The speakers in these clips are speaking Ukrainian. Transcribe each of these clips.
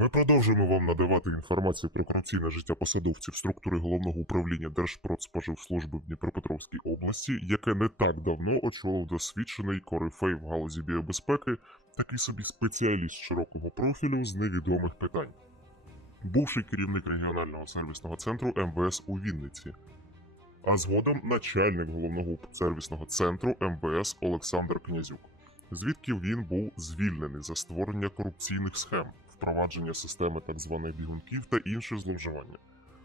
Ми продовжуємо вам надавати інформацію про корупційне життя посадовців структури головного управління Держпродспоживслужби в Дніпропетровській області, яке не так давно очолив досвідчений корифей в галузі біобезпеки, такий собі спеціаліст широкого профілю з невідомих питань. Бувший керівник регіонального сервісного центру МВС у Вінниці, а згодом начальник головного сервісного центру МВС Олександр Князюк. Звідки він був звільнений за створення корупційних схем, впровадження системи так званих бігунків та інше зловживання.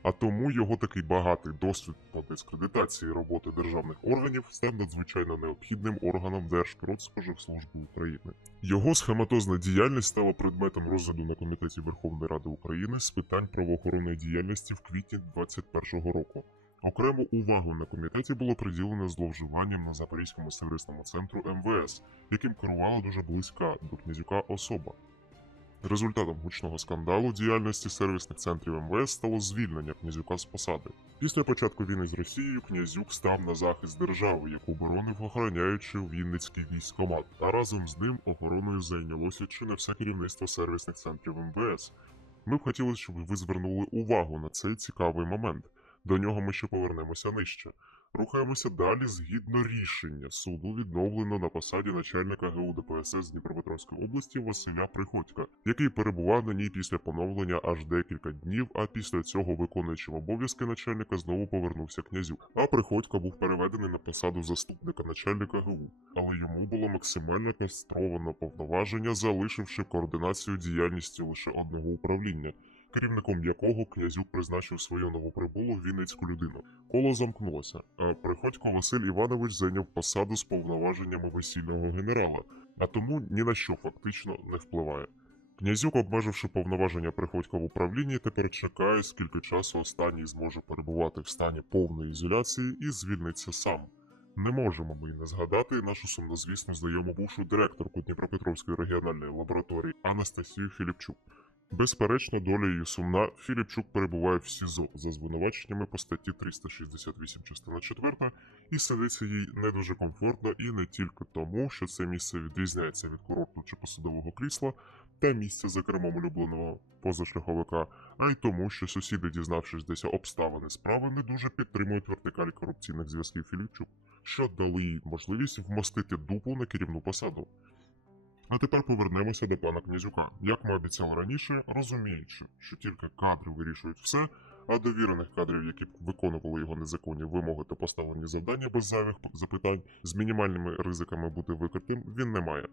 А тому його такий багатий досвід по дискредитації роботи державних органів став надзвичайно необхідним органом Держпродспоживслужби України. Його схематозна діяльність стала предметом розгляду на комітеті Верховної Ради України з питань правоохоронної діяльності в квітні 2021 року. Окрему увагу на комітеті було приділено зловживанням на Запорізькому сервісному центру МВС, яким керувала дуже близька до князюка особа. Результатом гучного скандалу діяльності сервісних центрів МВС стало звільнення князюка з посади. Після початку війни з Росією князюк став на захист держави, яку боронив, охороняючи Вінницький військомат, а разом з ним охороною зайнялося чи не все керівництво сервісних центрів МВС. Ми б хотіли, щоб ви звернули увагу на цей цікавий момент. До нього ми ще повернемося нижче. Рухаємося далі згідно рішення. Суду відновлено на посаді начальника ГУ ДПСС Дніпропетровської області Василя Приходька, який перебував на ній після поновлення аж декілька днів, а після цього виконуючим обов'язки начальника знову повернувся князюк. А Приходько був переведений на посаду заступника начальника ГУ, але йому було максимально кастровано повноваження, залишивши координацію діяльністю лише одного управління керівником якого князюк призначив свою новоприбулу вінницьку людину. Коло замкнулося, приходько Василь Іванович зайняв посаду з повноваженнями весільного генерала, а тому ні на що фактично не впливає. Князюк, обмеживши повноваження приходька в управлінні, тепер чекає, скільки часу останній зможе перебувати в стані повної ізоляції і звільниться сам. Не можемо ми й не згадати нашу сумнозвісну знайому бувшу директорку Дніпропетровської регіональної лабораторії Анастасію Філіпчук. Безперечно, доля її сумна. Філіпчук перебуває в СІЗО за звинуваченнями по статті 368 частина 4, і сидиться їй не дуже комфортно і не тільки тому, що це місце відрізняється від курорту чи посадового крісла та місця за кермом улюбленого позашляховика, а й тому, що сусіди, дізнавшись десь обставини справи, не дуже підтримують вертикаль корупційних зв'язків Філіпчук, що дали їй можливість вмостити дупу на керівну посаду. А тепер повернемося до пана князюка. Як ми обіцяли раніше, розуміючи, що тільки кадри вирішують все, а довірених кадрів, які б виконували його незаконні вимоги та поставлені завдання без зайвих запитань, з мінімальними ризиками бути викритим, він не має.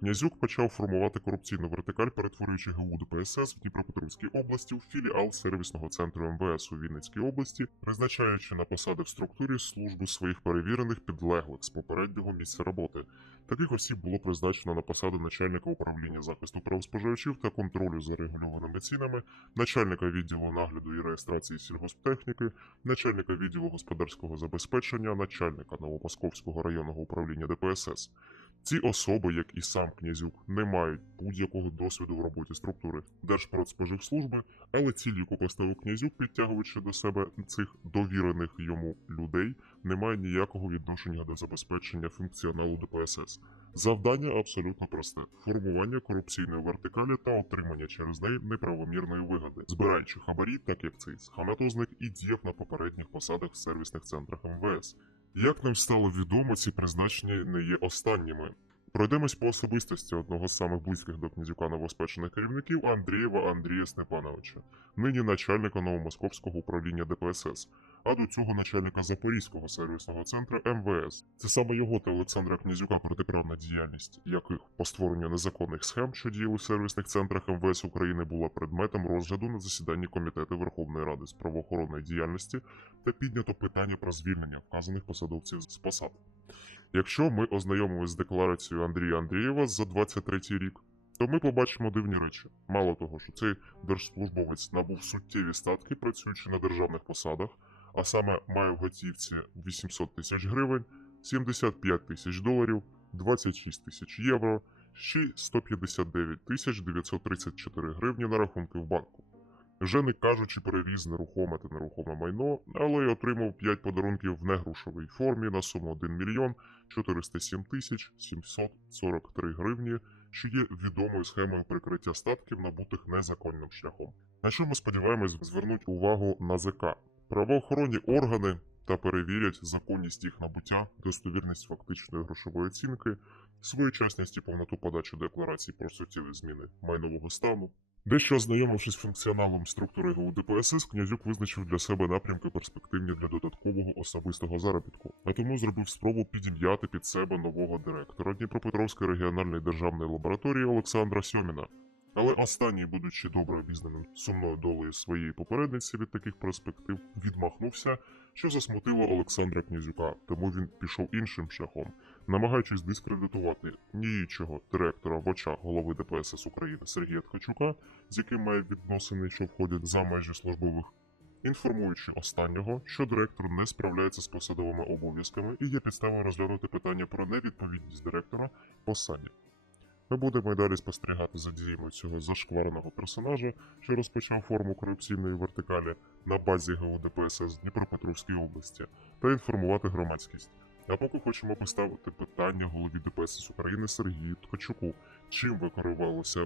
Князюк почав формувати корупційну вертикаль, перетворюючи ГУ ДПСС в Дніпропетровській області в філіал сервісного центру МВС у Вінницькій області, призначаючи на посади в структурі служби своїх перевірених підлеглих з попереднього місця роботи. Таких осіб було призначено на посади начальника управління захисту прав споживачів та контролю за регульованими цінами, начальника відділу нагляду і реєстрації сільгосптехніки, начальника відділу господарського забезпечення, начальника Новомосковського районного управління ДПСС. Ці особи, як і сам князюк, не мають будь-якого досвіду в роботі структури Держпродспоживслужби, але ціль, яку поставив князюк, підтягуючи до себе цих довірених йому людей, не має ніякого відношення до забезпечення функціоналу ДПСС. Завдання абсолютно просте: формування корупційної вертикалі та отримання через неї неправомірної вигоди, збираючи хабарі, так як цей схематозник і діяв на попередніх посадах в сервісних центрах МВС. Як нам стало відомо, ці призначення не є останніми. Пройдемось по особистості одного з самих близьких до князюка новоспечених керівників Андрієва Андрія Степановича, нині начальника Новомосковського управління ДПСС, а до цього начальника Запорізького сервісного центру МВС. Це саме його та Олександра Князюка протиправна діяльність, яких по створенню незаконних схем, що діяли в сервісних центрах МВС України, була предметом розгляду на засіданні комітету Верховної Ради з правоохоронної діяльності та піднято питання про звільнення вказаних посадовців з посад. Якщо ми ознайомимося з декларацією Андрія Андрієва за 23 рік, то ми побачимо дивні речі. Мало того, що цей держслужбовець набув суттєві статки, працюючи на державних посадах, а саме має в готівці 800 тисяч гривень, 75 тисяч доларів, 26 тисяч євро, ще 159 тисяч 934 гривні на рахунки в банку. Вже не кажучи про різне рухоме та нерухоме майно, але й отримав 5 подарунків в негрошовій формі на суму 1 мільйон 407 тисяч 743 гривні що є відомою схемою прикриття статків, набутих незаконним шляхом. На що ми сподіваємось звернуть увагу НАЗК. Правоохоронні органи та перевірять законність їх набуття, достовірність фактичної грошової оцінки, своєчасність і повноту подачі декларацій про суттєві зміни майнового стану. Дещо ознайомившись функціоналом структури ГУ ДПСС, князюк визначив для себе напрямки перспективні для додаткового особистого заробітку, а тому зробив спробу підім'яти під себе нового директора Дніпропетровської регіональної державної лабораторії Олександра Сьоміна. Але останній, будучи добре обізнаним сумною долею своєї попередниці від таких перспектив, відмахнувся, що засмутило Олександра Князюка, тому він пішов іншим шляхом, намагаючись дискредитувати ніючого директора в очах голови ДПСС України Сергія Ткачука, з яким має відносини, що входять за межі службових, інформуючи останнього, що директор не справляється з посадовими обов'язками і є підставою розглянути питання про невідповідність директора посаді. Ми будемо й далі спостерігати за діями цього зашквареного персонажа, що розпочав форму корупційної вертикалі на базі ГУ ДПСС Дніпропетровській області, та інформувати громадськість. А поки хочемо поставити питання голові ДПСС України Сергію Ткачуку, чим ви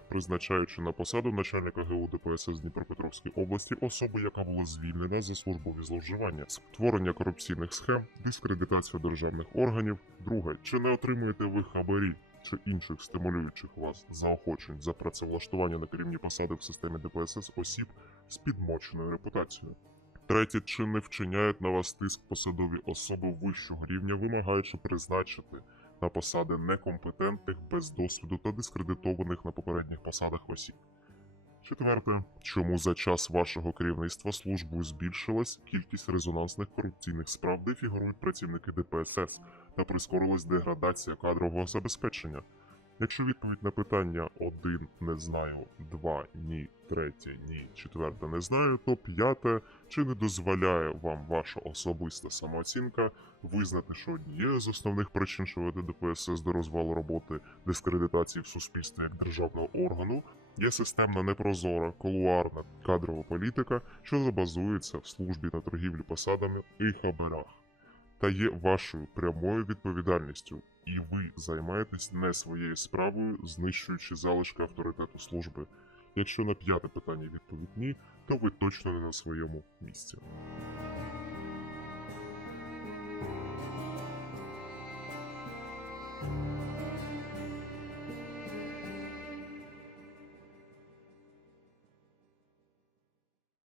призначаючи на посаду начальника ГУ ДПСС Дніпропетровської області особу, яка була звільнена за службові зловживання, створення корупційних схем, дискредитацію державних органів. Друге, чи не отримуєте ви хабарі чи інших стимулюючих вас заохочень за працевлаштування на керівні посади в системі ДПСС осіб з підмоченою репутацією? Третє, чи не вчиняють на вас тиск посадові особи вищого рівня, вимагаючи призначити на посади некомпетентних, без досвіду та дискредитованих на попередніх посадах осіб. Четверте, чому за час вашого керівництва службою збільшилась кількість резонансних корупційних справ, де фігурують працівники ДПСС, та прискорилась деградація кадрового забезпечення? Якщо відповідь на питання 1 не знаю, 2 ні, 3 ні, 4 не знаю, то п'яте чи не дозволяє вам ваша особиста самооцінка визнати, що однією з основних причин, що веде ДПСС до розвалу роботи дискредитації в суспільстві як державного органу, є системна непрозора, колуарна кадрова політика, що базується в службі та торгівлі посадами і хабарах, та є вашою прямою відповідальністю, і ви займаєтесь не своєю справою, знищуючи залишки авторитету служби. Якщо на п'яте питання відповідь ні, то ви точно не на своєму місці.